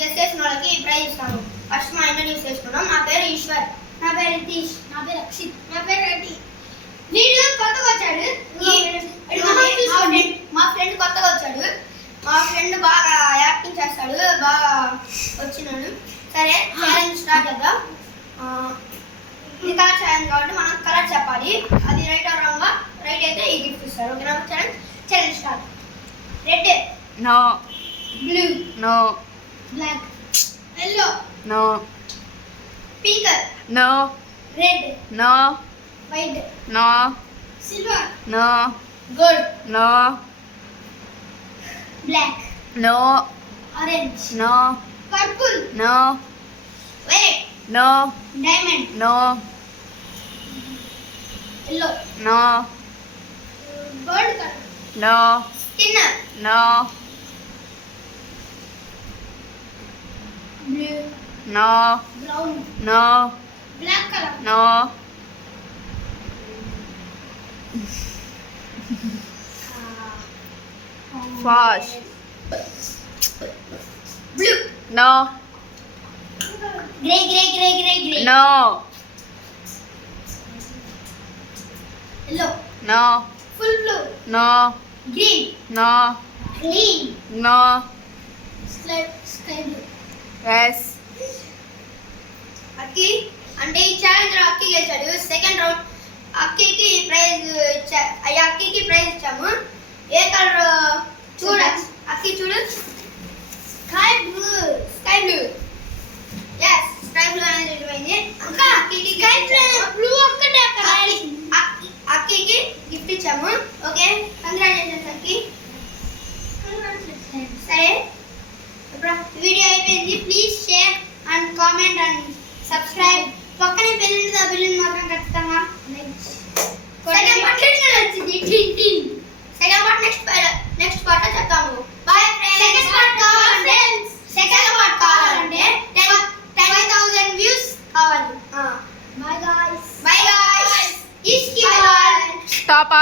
గెస్ చేసిన వాళ్ళకి ప్రైజ్ ఇస్తాను. ఫస్ట్ మా ఇంట్రడ్యూస్ చేసుకున్నాం. నా పేరు ఈశ్వర్. నా పేరు రితీష్. నా పేరు అక్షిత్. నా పేరు రెడ్డి. వీడు కొత్తగా వచ్చాడు. మా ఫ్రెండ్ కొత్తగా వచ్చాడు. మా ఫ్రెండ్ బాగా యాక్టింగ్ చేస్తాడు, బాగా వచ్చినాడు. సరే ఛాలెంజ్ స్టార్ట్ చేద్దాం. ఇది కలర్ ఛాలెంజ్ కాబట్టి మనం కలర్ చెప్పాలి. అది రైట్ ఆర్ రాంగ్. రైట్ అయితే ఈ గిఫ్ట్ ఇస్తారు. ఓకేనా? Challenge start. Red. No. Blue. No. Black. yellow. No. Pink. No. Red. No. White. No. Silver. No. Gold. No. Black. No. Orange. No. Purple. No. Violet. No. Diamond. No. yellow. No. Gold colour. No. Skin. No. Blue. No. Brown. No. Black colour. No. Fast. Blue. No. Grey grey grey grey grey. No. yellow. No. Full blue. No. Green. No. Green. No. Sky blue. Yes. Akki అంటే ఈ challenge లో అక్కి గెలిచాడు. Second round అక్కికి prize అక్కికి prize ఇచ్చాము. ఏ colour చూడ అక్కి చూడు. Sky blue. Sky blue. yes sky blue అనేది అయిపోయింది. అక్క అక్కికి స్కై బ్లూ ఒక్కటే అక్కికి గిఫ్ట్ ఇచ్చాము. Okay congratulations Akki. సరే ఇప్పుడు వీడియో అయిపోయింది. Please share and comment and subscribe. పక్కనే బెల్ ఉంటుంది. ఆ బెల్ మాత్రం ఖచ్చితంగా సెకండ్ పార్ట్ నెక్స్ట్ పార్ట్ చెప్తాము. Bye friends. సెకండ్ పార్ట్ కావాలంటే 10,000 వ్యూస్ కావాలి. Bye guys. By guys. ఈస్కి బాయ్. Stop.